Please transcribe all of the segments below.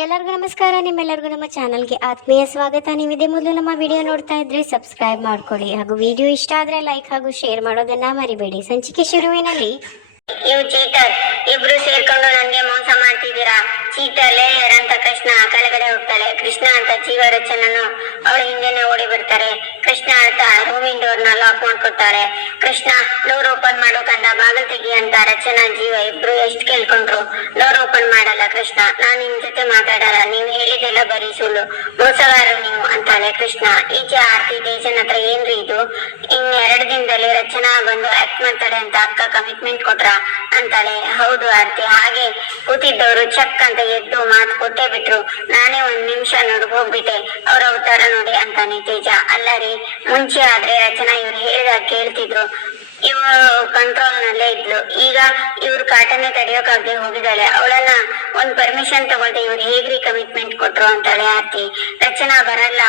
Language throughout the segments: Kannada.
ಎಲ್ಲರಿಗೂ ನಮಸ್ಕಾರ, ನಿಮ್ಮೆಲ್ಲರಿಗೂ ನಮ್ಮ ಚಾನಲ್ಗೆ ಆತ್ಮೀಯ ಸ್ವಾಗತ. ನೀವಿದೆ ಮೊದಲು ನಮ್ಮ ವಿಡಿಯೋ ನೋಡ್ತಾ ಇದ್ರೆ ಸಬ್ಸ್ಕ್ರೈಬ್ ಮಾಡ್ಕೊಳ್ಳಿ. ಹಾಗೂ ವಿಡಿಯೋ ಇಷ್ಟ ಆದ್ರೆ ಲೈಕ್ ಹಾಗೂ ಶೇರ್ ಮಾಡೋದನ್ನ ಮರಿಬೇಡಿ. ಸಂಚಿಕೆ ಶುರುವಿನಲ್ಲಿ. ನೀವು ಚೀಟರ್ ಇಬ್ರು ಸೇರ್ಕೊಂಡು ನನ್ಗೆ ಮೋಸ ಮಾಡ್ತಿದ್ದೀರಾ? ಚೀಟರ್ಲೆ ಅಂತ ಕೃಷ್ಣ ಕೆಳಗಡೆ ಹೋಗ್ತಾಳೆ. ಕೃಷ್ಣ ಅಂತ ಜೀವರಚನನು ಅವಳ ಹಿಂದೆನೆ ಓಡಿ ಬರ್ತಾರೆ ಕೃಷ್ಣ ಅಂತ ರೂಮಿನ ಡೋರ್ನ ಲಾಕ್ ಮಾಡ್ಕೊತಾಳೆ ಕೃಷ್ಣ, ಡೋರ್ ಓಪನ್ ಮಾಡು ಕಂಡ ಬಾಗಿಲು ತೆಗಿ ಅಂತ ರಚನಾ ಜೀವ, ಇಬ್ರು ಎಷ್ಟ್ ಕೇಳ್ಕೊಂಡ್ರು? ಡೋರ್ ಓಪನ್ ಮಾಡಲ್ಲ ಕೃಷ್ಣ, ನಾನ್ ನಿಮ್ ಜೊತೆ ಮಾತಾಡಲ್ಲ, ನೀವು ಹೇಳಿದೆಲ್ಲ ಬರೀ ಸುಳ್ಳು. ಮೋಸಗಾರರು ನೀವು ಅಂತಾಳೆ ಕೃಷ್ಣ. ಈಚೆ ಆರ್ತಿ ದೇಶನ ಹತ್ರ, ಏನ್ರಿ ಇದು? ಇನ್ ಎರಡ್ ದಿನದಲ್ಲಿ ರಚನಾ ಬಂದು ಆಕ್ಟ್ ಮಾಡ್ತಾಳೆ ಅಂತ ಅಕ್ಕ ಕಮಿಟ್ಮೆಂಟ್ ಕೊಟ್ರ? ಅಂತಾಳೆ. ಹೌದು ಆರ್ತಿ, ಹಾಗೆ ಕೂತಿದ್ದವರು ಚಕ್ ಅಂತ ಎದ್ದು ಮಾತು ಕೊಟ್ಟೇ ಬಿಟ್ರು. ನಾನೇ ಒಂದ್ ನಿಮಿಷ ನಡ್ಗ್ ಹೋಗ್ಬಿಟ್ಟೆ. ಅವ್ರ ಅವತಾರ ನೋಡಿ ಅಂತಾನೆ ತೇಜ. ಅಲ್ಲ ರೀ ಮುಂಚೆ ಆದ್ರೆ ರಚನಾ ಇವ್ರು ಹೇಳಿದಾಗ ಕೇಳ್ತಿದ್ರು. ಇವರು ಕಂಟ್ರೋಲ್ ನಲ್ಲೇ ಇದ್ಲು. ಈಗ ಇವ್ರು ಕಾಟನೆ ತಡೆಯೋಕಾಗ್ದೆ ಹೋಗಿದ್ದಾಳೆ. ಅವಳನ್ನ ಒಂದ್ ಪರ್ಮಿಷನ್ ತಗೊಳ್ದೆ ಇವ್ರು ಹೇಗ್ರಿ ಕಮಿಟ್ಮೆಂಟ್ ಕೊಟ್ರು ಅಂತಾಳೆ ಆರ್ತಿ. ರಚನಾ ಬರಲ್ಲ,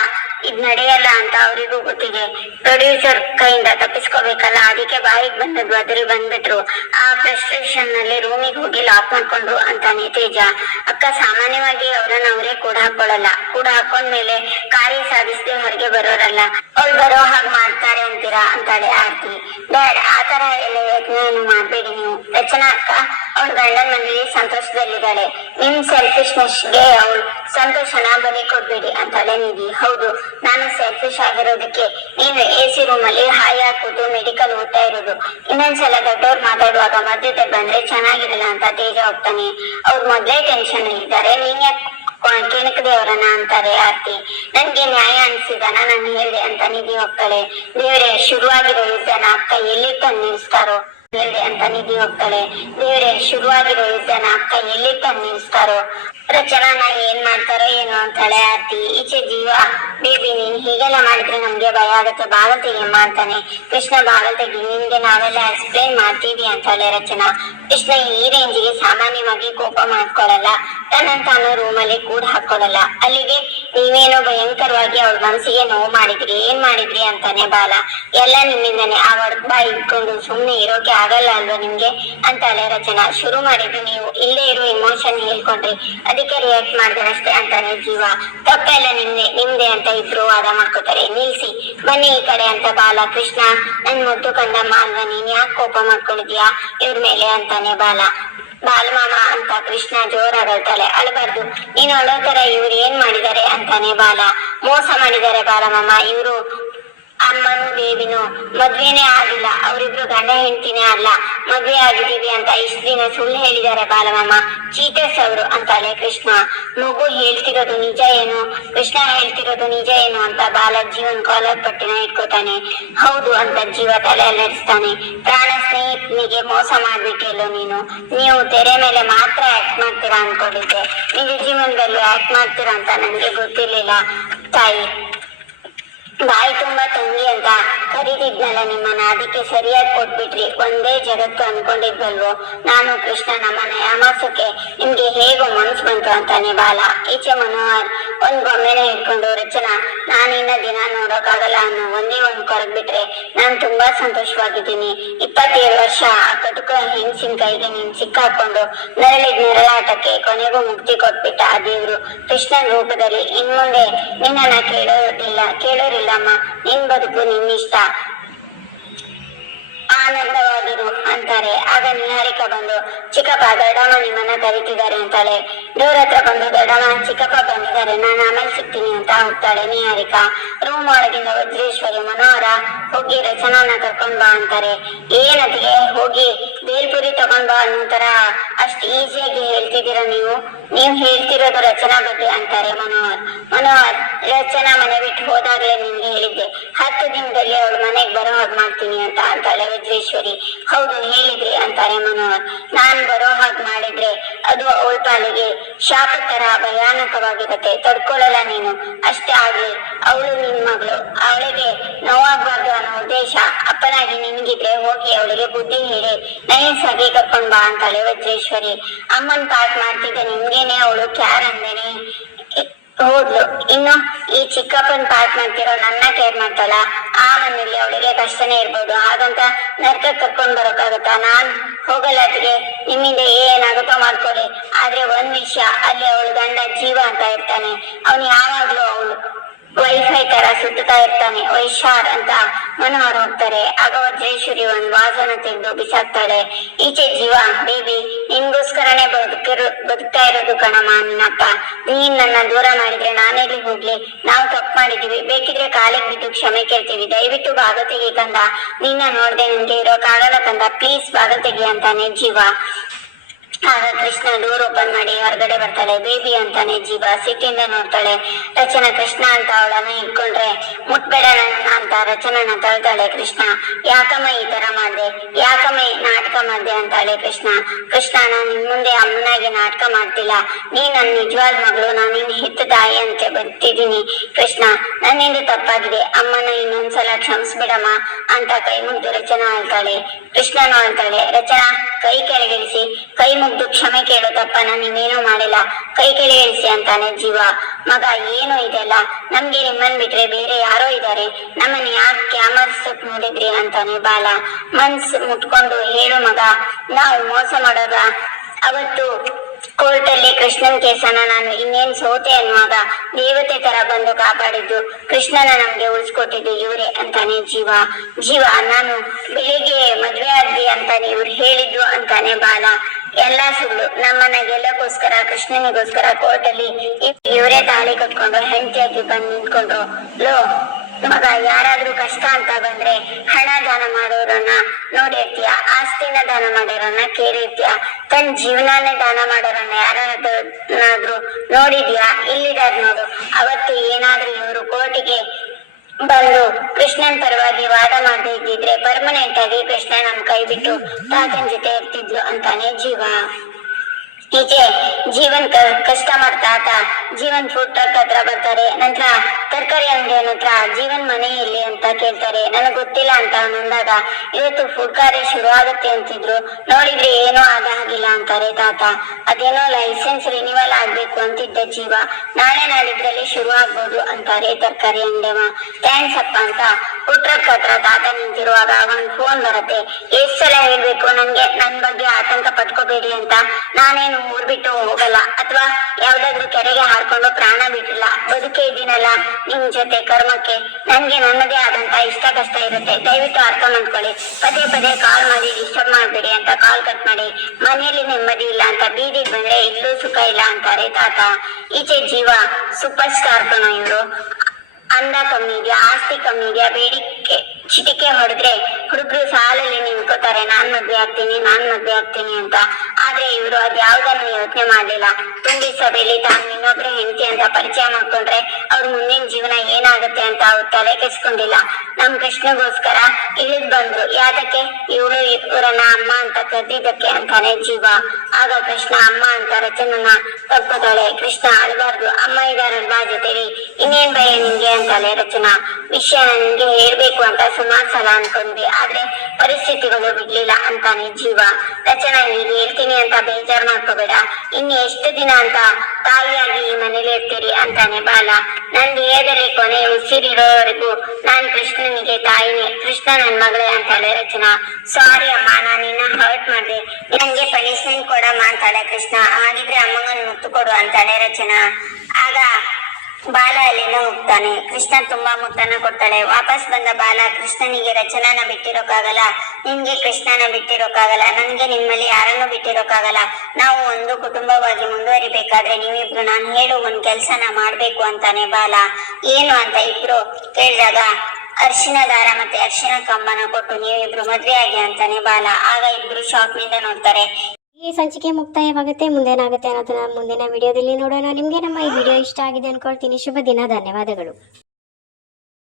ಇದ್ ನಡೆಯಲ್ಲ ಅಂತ ಅವರಿಗೂ ಗೊತ್ತಿದೆ. ಪ್ರೊಡ್ಯೂಸರ್ ಕೈಯಿಂದ ತಪ್ಪಿಸ್ಕೋಬೇಕಲ್ಲ, ಅದಕ್ಕೆ ಬಾಯಿಗೆ ಬಂದದ್ದು ಅದ್ರಲ್ಲಿ ಬಂದ್ಬಿಟ್ರು. ಆ ಫ್ರಸ್ಟ್ರೇಷನ್ನಲ್ಲಿ ರೂಮಿಗೆ ಹೋಗಿ ಲಾಕ್ ಮಾಡ್ಕೊಂಡ್ರು ಅಂತ ತೇಜ ಅಕ್ಕ ಸಾಮಾನ್ಯವಾಗಿ ಅವರನ್ನ ಅವರೇ ಕೂಡ ಹಾಕೊಳ್ಳಲ್ಲ ಕೂಡ ಹಾಕೊಂಡ್ಮೇಲೆ ಕಾರ್ಯ ಸಾಧಿಸದೆ ಹೊರಗೆ ಬರೋರಲ್ಲ. ಅವ್ಳು ಬರೋ ಹಾಗೆ ಮಾಡ್ತಾರೆ ಅಂತೀರಾ ಅಂತಾಳೆ ಆರ್ತಿ. ಬ್ಯಾಡ್, ಆ ತರ ಎಲ್ಲ ಯೋಚನೆ ಮಾಡ್ಬೇಡಿ ನೀವು. ರಚನಾ ಅಕ್ಕ ಅವಳ ಗಂಡನ ಮನೇಲಿ ಸಂತೋಷದಲ್ಲಿದ್ದಾಳೆ ನಿಮ್ ಸೆಲ್ಫಿಶ್ನೆಸ್ಗೆ ಅವಳು ಸಂತೋಷನ ಬಲಿ ಕೊಡ್ಬೇಡಿ ಅಂತಾಳೆ ನಿಧಿ ಹೌದು, ನಾನು ಸೆಲ್ಫಿಶ್ ಆಗಿರೋದಕ್ಕೆ ನೀನು ಎ ಸಿ ರೂಮ್ ಅಲ್ಲಿ ಹಾಯಾಗಿ ಕೂತು ಮೆಡಿಕಲ್ ಓದ್ತಾ ಇರೋದು. ಇನ್ನೊಂದ್ಸಲ ದೊಡ್ಡವ್ರು ಮಾತಾಡುವಾಗ ಮಧ್ಯದಲ್ಲಿ ಬಂದ್ರೆ ಚೆನ್ನಾಗಿರಲ್ಲ ಅಂತ ತೇಜ ಹೋಗ್ತಾನೆ. ಅವ್ರು ಮೊದ್ಲೇ ಟೆನ್ಷನ್ ಅಲ್ಲಿದ್ದಾರೆ ನೀನ್ ಕೆಣಕದೆ ದೇವರನ್ನ ಅಂತಾರೆ ಆರ್ತಿ. ನನ್ಗೆ ನ್ಯಾಯ ಅನ್ಸಿದಾನ ನಾನು ಹೇಳ್ದೆ ಅಂತ ನಿಧಿ ಹೋಗ್ತಾಳೆ ದೇವ್ರೆ, ಶುರುವಾಗಿರೋ ಯುದ್ಧನ ಅಕ್ಕ ಎಲ್ಲಿ ತಂದು ನಿಲ್ಸ್ತಾರೋ? ಹೇಳ್ದೆ ಅಂತ ನಿಧಿ ಹೋಗ್ತಾಳೆ ದೇವ್ರೆ, ಶುರುವಾಗಿರೋ ಯುದ್ಧನ ಅಕ್ಕ ಎಲ್ಲಿ ತಂದು ನಿಲ್ಸ್ತಾರೋ? ರಚನಾನ ಏನ್ ಮಾಡ್ತಾರೋ, ಏನೋ ಅಂತಾಳೆ ಆರ್ತಿ. ಈಚೆ ಜೀವ, ಬೇಬಿ, ನೀನ್ ಹೀಗೆಲ್ಲ ಮಾಡಿದ್ರೆ ನಮ್ಗೆ ಭಯ ಆಗುತ್ತೆ. ಬಾಗಲ್ ಅಂತಾನೆ. ಕೃಷ್ಣ ಬಾಗಲ್ ತೆಗಿ ನಿನ್ಗೆ ನಾವೆಲ್ಲ ಎಕ್ಸ್ಪ್ಲೇನ್ ಮಾಡ್ತೀವಿ ಅಂತಾಳೆ ರಚನಾ. ಕೃಷ್ಣ ಈ ರೇಂಜಿಗೆ ಸಾಮಾನ್ಯವಾಗಿ ಕೋಪ ಮಾಡ್ಕೊಳಲ್ಲ. ತನ್ನ ತಾನು ರೂಮಲ್ಲಿ ಕೂಡ ಹಾಕೊಳ್ಳಲ್ಲ ಅಲ್ಲಿಗೆ ನೀವೇನೋ ಭಯಂಕರವಾಗಿ ಅವ್ರ ಮನ್ಸಿಗೆ ನೋವು ಮಾಡಿದ್ರಿ, ಏನ್ ಮಾಡಿದ್ರಿ ಅಂತಾನೆ ಬಾಲ. ಎಲ್ಲ ನಿಮ್ಮಿಂದಾನೆ. ಆ ಬಾ ಇಟ್ಕೊಂಡು ಸುಮ್ನೆ ಇರೋಕೆ ಆಗಲ್ಲ ಅಲ್ವಾ ನಿಮ್ಗೆ? ಅಂತಾಳೆ ರಚನಾ. ಶುರು ಮಾಡಿದ್ರು ನೀವು ಇಲ್ಲೇ ಇರೋ ಇಮೋಷನ್ ಹೇಳ್ಕೊಂಡ್ರಿ. ಅದಕ್ಕೆ ರಿಯಾಕ್ಟ್ ಮಾಡಿದ್ರೆ ಅಷ್ಟೇ ಅಂತಾನೆ ಜೀವ. ತಪ್ಪೆಲ್ಲ ನಿಮ್ದೆ ನಿಮ್ದೆ ಅಂತ ಇಬ್ರು ವಾದ ಮಾಡ್ಕೋತಾರೆ. ನಿಲ್ಸಿ, ಬನ್ನಿ ಈ ಕಡೆ ಅಂತ ಬಾಲ ಕೃಷ್ಣ ನನ್ ಮುದ್ದು ಕಂದಮ್ಮ ಅಲ್ವಾ ನೀನ್? ಯಾಕೆ ಕೋಪ ಮಾಡ್ಕೊಂಡಿದ್ಯಾ? ಇವ್ರ ಮೇಲೆ ಅಂತಾನೆ ಬಾಲ. ಬಾಲ್ಮಾಮ ಅಂತ ಕೃಷ್ಣ ಜೋರಾಗಿ ಅಳ್ತಾಳೆ ಅಳಬಾರ್ದು. ನೀನ್ ಅಳೋ ತರ ಇವ್ರು ಏನ್ ಮಾಡಿದ್ದಾರೆ ಅಂತಾನೆ ಬಾಲ. ಮೋಸ ಮಾಡಿದ್ದಾರೆ ಬಾಲಮಾಮ ಇವ್ರು ಅಮ್ಮನು ದೇವಿನು, ಮದ್ವೆನೇ ಆಗಿಲ್ಲ. ಅವರಿಬ್ರು ಗಂಡ ಹೆಂಡತಿನೇ ಅಲ್ಲ. ಮದ್ವೆ ಆಗಿದ್ದೀವಿ ಅಂತ ಇಷ್ಟ ದಿನ ಸುಳ್ಳು ಹೇಳಿದ್ದಾರೆ ಬಾಲಮಾಮ. ಚೀಟರ್ಸ್ ಅವರು ಅಂತಾಳೆ ಕೃಷ್ಣ. ಮಗು ಹೇಳ್ತಿರೋದು ನಿಜ ಏನು? ಕೃಷ್ಣ ಹೇಳ್ತಿರೋದು ನಿಜ ಏನು ಅಂತ ಬಾಲ ಜೀವನ್ ಕಾಲರ್ ಪಟ್ಟಿನ ಇಟ್ಕೋತಾನೆ. ಹೌದು ಅಂತ ಜೀವ ತಲೆ ಅಲ್ಲಾಡಿಸ್ತಾನೆ. ಪ್ರಾಣ ಸ್ನೇಹಿತನಿಗೆ ಮೋಸ ಮಾಡ್ಬಿಟ್ಟಿಲ್ಲ ನೀನು. ನೀವು ತೆರೆ ಮೇಲೆ ಮಾತ್ರ ಆಕ್ಟ್ ಮಾಡ್ತೀರಾ ಅನ್ಕೊಂಡಿದ್ದೆ. ನಿಜ ಜೀವನದಲ್ಲಿ ಆಕ್ಟ್ ಮಾಡ್ತೀರಾ ಅಂತ ನನಗೆ ಗೊತ್ತಿರ್ಲಿಲ್ಲ ತಾಯಿ. ಬಾಯಿ ತುಂಬಾ ತಂಗಿ ಅಂತ ಕರೀತಿದ್ನಲ್ಲ ನಿಮ್ಮನ್ನ, ಅದಕ್ಕೆ ಸರಿಯಾಗಿ ಕೊಟ್ಬಿಟ್ರಿ. ಒಂದೇ ಜಗತ್ತು ಅನ್ಕೊಂಡಿದ್ವಲ್ವೋ? ನಾನು ಕೃಷ್ಣ ನಮ್ಮನ್ನ ಯಾಮಾಸಕ್ಕೆ ನಿಮ್ಗೆ ಹೇಗೋ ಮನ್ಸ್ ಬಂತು ಅಂತಾನೆ ಬಾಲ. ಈಚೆ ಮನೋಹರ್ ಒಂದ್ ಬೊಮ್ಮೆನೆ ಹಿಡ್ಕೊಂಡು ರಚನಾ ನಾನಿನ್ನ ದಿನ ನೋಡೋಕ್ಕಾಗಲ್ಲ ಅನ್ನೋ ಒಂದೇ ಒಂದ್ ಕೊರಗ್ ಬಿಟ್ರೆ ನಾನ್ ತುಂಬಾ ಸಂತೋಷವಾಗಿದ್ದೀನಿ. ಇಪ್ಪತ್ತೇಳು ವರ್ಷ ಆ ಕಟುಕ ಹೆಂಗಸಿನ ಕೈಗೆ ನೀನ್ ಸಿಕ್ಕಾಕೊಂಡು ನೆರಳಿದ ನೆರಳಾಟಕ್ಕೆ ಕೊನೆಗೂ ಮುಕ್ತಿ ಕೊಟ್ಬಿಟ್ಟ ಆ ದೇವ್ರು. ಕೃಷ್ಣನ್ ರೂಪದಲ್ಲಿ ಇನ್ಮುಂದೆ ನಿನ್ನನ್ನ ಕೇಳೋದಿಲ್ಲ, ಕೇಳೋರಿಲ್ಲಮ್ಮ. ನಿನ್ ಬದುಕು ನಿನ್ನಿಷ್ಟ. ಆನಂದವಾಗಿರು ಅಂತಾರೆ. ಆಗ ನಿಹಾರಿಕ ಬಂದು, ಚಿಕ್ಕಪ್ಪ, ದೊಡ್ಡಮ್ಮ ನಿಮ್ಮನ್ನ ಕರೀತಿದ್ದಾರೆ ಅಂತಾಳೆ. ದೇವ್ರ ಹತ್ರ ಬಂದು, ದೊಡ್ಡಮ್ಮ, ಚಿಕ್ಕಪ್ಪ ಬಂದಿದ್ದಾರೆ, ನಾನು ಆಮೇಲೆ ಸಿಗ್ತೀನಿ ಅಂತ ಹೋಗ್ತಾಳೆ ನಿಹಾರಿಕ. ರೂಮ್ ಒಳಗಿಂದ ವಜ್ರೇಶ್ವರಿ, ಮನೋಹರ, ಹೋಗಿ ರಚನಾನ ಕರ್ಕೊಂಡ್ ಬಾ ಅಂತಾರೆ. ಏನದಿಗೆ ಹೋಗಿ, ಬೇಲ್ಪುರಿ ತಗೊಂಡ್ ಬಾ ಅನ್ನೋ ತರ ಅಷ್ಟ್ ಈಸಿಯಾಗಿ ಹೇಳ್ತಿದ್ದೀರಾ ನೀವು? ನೀವ್ ಹೇಳ್ತಿರೋದು ರಚನಾ ಬಗ್ಗೆ ಅಂತಾರೆ ಮನೋಹರ್. ಮನೋಹರ್, ರಚನಾ ಮನೆ ಬಿಟ್ಟು ಹೋದಾಗ್ಲೇ ನಿಮ್ಗೆ ಹೇಳಿದ್ದೆ. ಹತ್ತು ದಿನದಲ್ಲಿ ಅವಳು ಮನೆಗ್ ಬರೋ ಹಾಗೆ ಮಾಡ್ತೀನಿ ಅಂತ ಅಂತಾಳೆ ವಜ್ರೇಶ್ವರಿ ಹೌದು, ಹೇಳಿದ್ರಿ ಅಂತಾರೆ ಮನೋಹರ್. ನಾನ್ ಬರೋ ಹಾಗೆ ಮಾಡಿದ್ರೆ ಅದು ಅವಳ ಪಾಲಿಗೆ ಶಾಪ ತರ ಭಯಾನಕವಾಗಿರುತ್ತೆ. ತಡ್ಕೊಳ್ಳಲ್ಲ ನೀನು. ಅಷ್ಟೇ ಆಗ್ಲಿ, ಅವಳು ನಿನ್ ಮಗಳು. ಅವಳಿಗೆ ನೋವಾಗ್ಬಾರ್ದು ಅನ್ನೋ ಉದ್ದೇಶ ಅಪ್ಪನಾಗಿ ನಿನ್ಗಿದ್ರೆ ಹೋಗಿ ಅವಳಿಗೆ ಬುದ್ಧಿ ಹೇಳಿ ನಯಸ್ ಆಗಿ ಕರ್ಕೊಂಡ್ ಬಾ ಅಂತಾಳೆ ವಜ್ರೇಶ್ವರಿ ಅಮ್ಮನ್ ಪಾಠ ಮಾಡ್ತಿದ್ದೆ ನಿಮ್ಗೇನೆ ಅವಳು ಕ್ಯಾರ್ ಅಂದೇನೆ. ಹೋದ್ಲು. ಇನ್ನು ಈ ಚಿಕ್ಕಪ್ಪನ್ ಪಾಠ ಮಾಡ್ತಿರೋ ನನ್ನ ಕೇರ್ ಮಾಡ್ತಾಳ? ಆ ಮನೇಲಿ ಅವಳಿಗೆ ಕಷ್ಟನೇ ಇರ್ಬೋದು. ಹಾಗಂತ ನರ್ಕ ಕರ್ಕೊಂಡ್ ಬರೋಕ್ಕಾಗತ್ತಾ? ನಾನ್ ಹೋಗಲ್ಲ ನಿಮ್ಮಿಂದ ಏನಾಗುತ್ತೋ ಮಾಡ್ಕೊಳ್ಳಿ. ಆದ್ರೆ ಒಂದ್ ವಿಷಯ, ಅಲ್ಲಿ ಅವಳ ಗಂಡ ಜೀವ ಅಂತ ಇರ್ತಾನೆ. ಅವನು ಯಾವಾಗ್ಲೂ ಅವಳು. ವೈಫೈ ತರ ಸುತ್ತುತ್ತಾ ಇರ್ತಾನೆ ವೈಶಾರ್ ಅಂತ ಮನೋಹರ್ ಹೋಗ್ತಾರೆ. ಆಗ ವಜ್ರೇಶ್ವರಿ ಒಂದ್ ವಾಸನ ತೆಗೆದು ಬಿಸಾಕ್ತಾಳೆ. ಈಚೆ ಜೀವ, ಬೇಬಿ, ನಿನ್ಗೋಸ್ಕರನೇ ಬದುಕಿರು, ಬದುಕ್ತಾ ಇರೋದು ಕಣಮ್ಮ, ನಿನ್ನಪ್ಪ. ನೀನ್ ನನ್ನ ದೂರ ಮಾಡಿದ್ರೆ ನಾನೆಲ್ಲಿ ಹೋಗ್ಲಿ. ನಾವು ತಪ್ಪು ಮಾಡಿದೀವಿ. ಬೇಕಿದ್ರೆ ಕಾಲಿಗೆ ಬಿದ್ದು ಕ್ಷಮೆ ಕೇಳ್ತೀವಿ. ದಯವಿಟ್ಟು ಭಾಗ ತೆಗಿ ಕಂದ. ನಿನ್ನ ನೋಡ್ದೆ ನನ್ಗೆ ಇರೋಕ್ಕಾಗಲ್ಲ ಕಂದ. ಪ್ಲೀಸ್ ಭಾಗ ತೆಗಿ ಅಂತಾನೆ ಜೀವ. ಆಗ ಕೃಷ್ಣ ಡೋರ್ ಓಪನ್ ಮಾಡಿ ಹೊರಗಡೆ ಬರ್ತಾಳೆ. ಬೇಬಿ ಅಂತಾನೆ ಜೀವ ಸಿಟ್ಟಿಂದ ನೋಡ್ತಾಳೆ. ರಚನಾ ಕೃಷ್ಣ ಅಂತ ಅವಳನ್ನ ಇಟ್ಕೊಂಡ್ರೆ ಮುಟ್ಬೇಡ ಅಂತ ರಚನನ ತಳ್ತಾಳೆ ಕೃಷ್ಣ. ಯಾಕಮ್ಮ ಈ ತರ ಮಾಡ್ದೆ? ಯಾಕಮ್ಮ ನಾಟಕ ಮಾಡ್ದೆ ಅಂತಾಳೆ ಕೃಷ್ಣ. ಕೃಷ್ಣ, ನಾನು ನಿನ್ ಮುಂದೆ ಅಮ್ಮನಾಗಿ ನಾಟಕ ಮಾಡ್ತಿಲ್ಲ. ನೀ ನನ್ ನಿಜವಾದ ಮಗಳು, ನಾನು ನಿನ್ ಹೆತ್ತ ತಾಯಿ ಅಂತ ಬರ್ತಿದ್ದೀನಿ. ಕೃಷ್ಣ, ನನ್ನಿಂದ ತಪ್ಪಾಗಿದೆ. ಅಮ್ಮನ ಇನ್ನೊಂದ್ಸಲ ಕ್ಷಮಿಸ್ಬಿಡಮ್ಮ ಅಂತ ಕೈ ಮುಗ್ದು ರಚನಾ ಅಂತಾಳೆ ಕೃಷ್ಣನು ಅಂತಾಳೆ ರಚನಾ, ಕೈ ಕೆಳಗಿಳಿಸಿ. ಕೈ ಕ್ಷಮೆ ಕೇಳು ತಪ್ಪ ನಾನು ಇನ್ನೇನು ಮಾಡಿಲ್ಲ. ಕೈ ಕೆಳಗಿಳಿಸಿ ಅಂತಾನೆ ಜೀವ. ಮಗ, ಏನು ಇದೆಲ್ಲ ನಮ್ಗೆ ನಿಮ್ಮನ್ ಬಿಟ್ರೆ ಬೇರೆ ಯಾರೋ ಇದಾರೆ ನಮ್ಮನ್ನ ಯಾಕೆ ಕ್ಯಾಮರ್ಸಕ್ ನೋಡಿದ್ರಿ ಅಂತಾನೆ ಬಾಲ. ಮನ್ಸ್ ಮುಟ್ಕೊಂಡು ಹೇಳು ಮಗ, ನಾವು ಮೋಸ ಮಾಡೋದ? ಅವತ್ತು ಕೋರ್ಟ್ ಅಲ್ಲಿ ಕೃಷ್ಣನ್ ಕೇಸನ ನಾನು ಇನ್ನೇನ್ ಸೋತೆ ಅನ್ನುವಾಗ ದೇವತೆ ತರ ಬಂದು ಕಾಪಾಡಿದ್ದು. ಕೃಷ್ಣನ ನಮ್ಗೆ ಉಳಿಸ್ಕೊಟ್ಟಿದ್ದು ಇವ್ರೆ ಅಂತಾನೆ ಜೀವ. ಜೀವ, ನಾನು ಬೆಳಿಗ್ಗೆ ಮದ್ವೆ ಆದ್ವಿ ಅಂತಾನೆ ಇವ್ರು ಹೇಳಿದ್ದು ಅಂತಾನೆ ಬಾಲ. ಎಲ್ಲಾ ಸುಳ್ಳು ನಮ್ಮನ್ನ ಗೆಲ್ಲಕ್ಕೋಸ್ಕರ ಕೃಷ್ಣನಿಗೋಸ್ಕರ ಕೋರ್ಟಲ್ಲಿ ಇವರೇ ತಾಳಿ ಕಟ್ಕೊಂಡು ಹೆಂಡತಿಯಾಗಿ ಬಂದು ನಿಂತ್ಕೊಂಡ್ರು. ಲೋ, ಮಗ, ಯಾರಾದ್ರೂ ಕಷ್ಟ ಅಂತ ಬಂದ್ರೆ ಹಣ ದಾನ ಮಾಡೋರನ್ನ ನೋಡಿರ್ತೀಯ ಆಸ್ತಿನ ದಾನ ಮಾಡೋರನ್ನ ಕೇಳಿರ್ತೀಯ ತನ್ನ ಜೀವನಾನೇ ದಾನ ಮಾಡೋರನ್ನ ಯಾರನ್ನಾದ್ರೂ ನೋಡಿದ್ಯಾ? ಇಲ್ಲಿದಾರ್ ನೋಡು. ಅವತ್ತು ಏನಾದ್ರೂ ಇವರು ಕೋರ್ಟಿಗೆ ಬಂದು ಕೃಷ್ಣನ್ ಪರವಾಗಿ ವಾದ ಮಾಡದೇ ಇದ್ದಿದ್ರೆ ಪರ್ಮನೆಂಟ್ ಆಗಿ ಕೃಷ್ಣ ನಮ್ ಕೈ ಬಿಟ್ಟು ತಾತನ್ ಜೊತೆ ಇರ್ತಿದ್ಲು ಅಂತಾನೆ ಜೀವ. ಈಚೆ ಜೀವನ್ ಕಷ್ಟ ಮಾಡ್ತಾ ಆತ. ಜೀವನ್ ಫುಡ್ ಟ್ರಕ್ ಹತ್ರ ಬರ್ತಾರೆ. ನಂತರ ತರಕಾರಿ ಅಂಗಡಿ ಹತ್ರ ಜೀವನ್ ಮನೆ ಇಲ್ಲಿ ಅಂತ ಕೇಳ್ತಾರೆ. ನನಗ್ ಗೊತ್ತಿಲ್ಲ ಅಂತ ಅಂದಾಗ, ಇವತ್ತು ಫುಡ್ ಕಾರ್ಯ ಶುರು ಆಗುತ್ತೆ ಅಂತಿದ್ರು. ನೋಡಿದ್ರೆ ಏನೋ ಆದ ಹಾಗಿಲ್ಲ ಅಂತಾರೆ ತಾತ. ಅದೇನೋ ಲೈಸೆನ್ಸ್ ರಿನಿವಲ್ ಆಗ್ಬೇಕು ಅಂತಿದ್ದ ಜೀವ. ನಾಳೆ ನಾಡಿದ್ರಲ್ಲಿ ಶುರು ಆಗ್ಬೋದು ಅಂತಾರೆ ತರಕಾರಿ ಅಂಗಡಿಯವ. ಥ್ಯಾಂಕ್ಸ್ ಅಪ್ಪ ಅಂತ ಫುಡ್ ಟ್ರಕ್ ಹತ್ರ ತಾತ ನಿಂತಿರುವಾಗ ಅವನ್ ಫೋನ್ ಬರುತ್ತೆ. ಎಷ್ಟ್ ಸಲ ಹೇಳ್ಬೇಕು? ನನ್ಗೆ ನನ್ ಬಗ್ಗೆ ಆತಂಕ ಪಟ್ಕೋಬೇಡಿ ಅಂತ ನಾನೇನು ಊರ್ ಬಿಟ್ಟು ಹೋಗಲ್ಲ. ಅಥವಾ ಯಾವ್ದಾದ್ರು ಕೆರೆಗೆ ಹಾರ್ಕೊಂಡು ಪ್ರಾಣ ಬಿಟ್ಟಿಲ್ಲ ಬದುಕೇ ಇದೀನಲ್ಲ ನಿಮ್ ಜೊತೆ ಕರ್ಮಕ್ಕೆ. ನನ್ಗೆ ನನ್ನದೇ ಆದಂತ ಇಷ್ಟ ಕಷ್ಟ ಇರುತ್ತೆ. ದಯವಿಟ್ಟು ಅರ್ಥ ಮಾಡ್ಕೊಳ್ಳಿ. ಪದೇ ಪದೇ ಕಾಲ್ ಮಾಡಿ ಡಿಸ್ಟರ್ಬ್ ಮಾಡ್ಬೇಡಿ ಅಂತ ಕಾಲ್ ಕಟ್ ಮಾಡಿ. ಮನೆಯಲ್ಲಿ ನೆಮ್ಮದಿ ಇಲ್ಲ ಅಂತ ಬೀದಿಗೆ ಬಂದ್ರೆ ಇಲ್ಲೂ ಸುಖ ಇಲ್ಲ ಅಂತಾರೆ ತಾತ. ಈಚೆ ಜೀವ ಸೂಪರ್ ಸ್ಟಾರ್ ಕಣ ಇವ್ರು. ಅಂದ ಕಮ್ಮಿ ಇದೆಯಾ ಆಸ್ತಿ ಕಮ್ಮಿ ಇದೆಯಾ ಬೇಡಿಕೆ, ಚಿಟಿಕೆ ಹೊಡೆದ್ರೆ ಹುಡುಗರು ಸಾಲಲ್ಲಿ ನಿಂತ್ಕೋತಾರೆ ನಾನ್ ಮದ್ವೆ ಆಗ್ತೀನಿ, ನಾನ್ ಮದ್ವೆ ಆಗ್ತೀನಿ ಅಂತ. ಆದ್ರೆ ಇವರು ಅದ್ ಯಾವ್ದನ್ನು ಯೋಚನೆ ಮಾಡ್ಲಿಲ್ಲ. ತುಂಬಿ ಸಭೆಯಲ್ಲಿ ತಾನು ಇನ್ನೊಬ್ರು ಹೆಂಡತಿ ಅಂತ ಪರಿಚಯ ಮಾಡ್ಕೊಂಡ್ರೆ ಅವ್ರ ಮುಂದಿನ ಜೀವನ ಏನಾಗುತ್ತೆ ಅಂತ ಅವ್ರು ತಲೆ ಕೆಸ್ಕೊಂಡಿಲ್ಲ ನಮ್ ಕೃಷ್ಣಗೋಸ್ಕರ ಇಳಿದ್ ಬಂದ್ರು. ಯಾತಕ್ಕೆ ಇವಳು ಇವರನ್ನ ಅಮ್ಮ ಅಂತ ಕರೆದಿದ್ದಕ್ಕೆ ಅಂತಾನೆ ಜೀವ. ಆಗ ಕೃಷ್ಣ ಅಮ್ಮ ಅಂತ ರಚನನ ತಪ್ಪದಾಳೆ ಕೃಷ್ಣ ಅಳ್ಬಾರ್ದು, ಅಮ್ಮ ಇದಾರಲ್ವಾ ಜೊತೆಲಿ? ಇನ್ನೇನ್ ಭಯ ನಿಂಗೆ? ಅಂತಾನೆ ರಚನಾ. ವಿಷಯ ನನ್ಗೆ ಹೇಳ್ಬೇಕು ಅಂತ ಸುಮಾರು ಸಲ ಅನ್ಕೊಂಡ್ವಿ. ಆದ್ರೆ ಪರಿಸ್ಥಿತಿಗಳು ಬಿಡ್ಲಿಲ್ಲ ಅಂತಾನೆ ಜೀವ. ರಚನಾ ಈಗ ಹೇಳ್ತೀನಿ ಅಂತ ಬೇಜಾರ್ ಮಾಡ್ಕೋಬೇಡ. ಇನ್ನು ಎಷ್ಟು ದಿನ ಅಂತ ತಾಯಿಯಾಗಿ ಈ ಮನೇಲಿ ಇರ್ತೀರಿ ಅಂತಾನೆ ಬಾಲ. ನನ್ ದೇಹದಲ್ಲಿ ಕೊನೆ ಉಸಿರಿರೋವರೆಗೂ ನಾನ್ ಕೃಷ್ಣನಿಗೆ ತಾಯಿನೇ, ಕೃಷ್ಣ ನನ್ ಮಗಳೇ ಅಂತಾಳೆ ರಚನಾ. ಸಾರಿ ಅಮ್ಮ, ನಾನು ನಿನ್ನ ಹರ್ಟ್ ಮಾಡ್ದೆ. ನಂಗೆ ಪನಿಷ್ಮೆಂಟ್ ಕೊಡಮ್ಮ ಅಂತಾಳೆ ಕೃಷ್ಣ. ಹಾಗಿದ್ರೆ ಅಮ್ಮಂಗನ್ ಮುತ್ತು ಕೊಡು ಅಂತಾಳೆ ರಚನಾ. ಆಗ ಬಾಲ ಅಲ್ಲಿಂದ ಹೋಗ್ತಾನೆ ಕೃಷ್ಣ ತುಂಬಾ ಮುತ್ತನ ಕೊಡ್ತಾಳೆ. ವಾಪಸ್ ಬಂದ ಬಾಲ ಕೃಷ್ಣನಿಗೆ ರಚನಾನ ಬಿಟ್ಟಿರೋಕ್ಕಾಗಲ್ಲ ನಿಮ್ಗೆ ಕೃಷ್ಣನ ಬಿಟ್ಟಿರೋಕ್ಕಾಗಲ್ಲ ನನ್ಗೆ ನಿಮ್ಮಲ್ಲಿ ಯಾರನ್ನು ಬಿಟ್ಟಿರೋಕ್ಕಾಗಲ್ಲ ನಾವು ಒಂದು ಕುಟುಂಬವಾಗಿ ಮುಂದುವರಿಬೇಕಾದ್ರೆ ನೀವಿಬ್ರು ನಾನು ಹೇಳು, ಒಂದ್ ಕೆಲ್ಸನ ಮಾಡ್ಬೇಕು ಅಂತಾನೆ ಬಾಲ. ಏನು ಅಂತ ಇಬ್ರು ಕೇಳಿದಾಗ ಅರ್ಶಿನ ದಾರ ಮತ್ತೆ ಅರ್ಶಿನ ಕಂಬನ ಕೊಟ್ಟು ನೀವಿಬ್ರು ಮದ್ವೆ ಆಗಿ ಅಂತಾನೆ ಬಾಲ. ಆಗ ಇಬ್ರು ಶಾಕ್ನಿಂದ ನೋಡ್ತಾರೆ. ಈ ಸಂಚಿಕೆ ಮುಕ್ತಾಯವಾಗುತ್ತೆ. ಮುಂದೇನಾಗುತ್ತೆ ಅನ್ನೋದನ್ನ ಮುಂದಿನ ವಿಡಿಯೋದಲ್ಲಿ ನೋಡೋಣ. ನಿಮಗೆ ನಮ್ಮ ಈ ವಿಡಿಯೋ ಇಷ್ಟ ಆಗಿದೆ ಅನ್ಕೊಳ್ತೀನಿ. ಶುಭ ದಿನ. ಧನ್ಯವಾದಗಳು.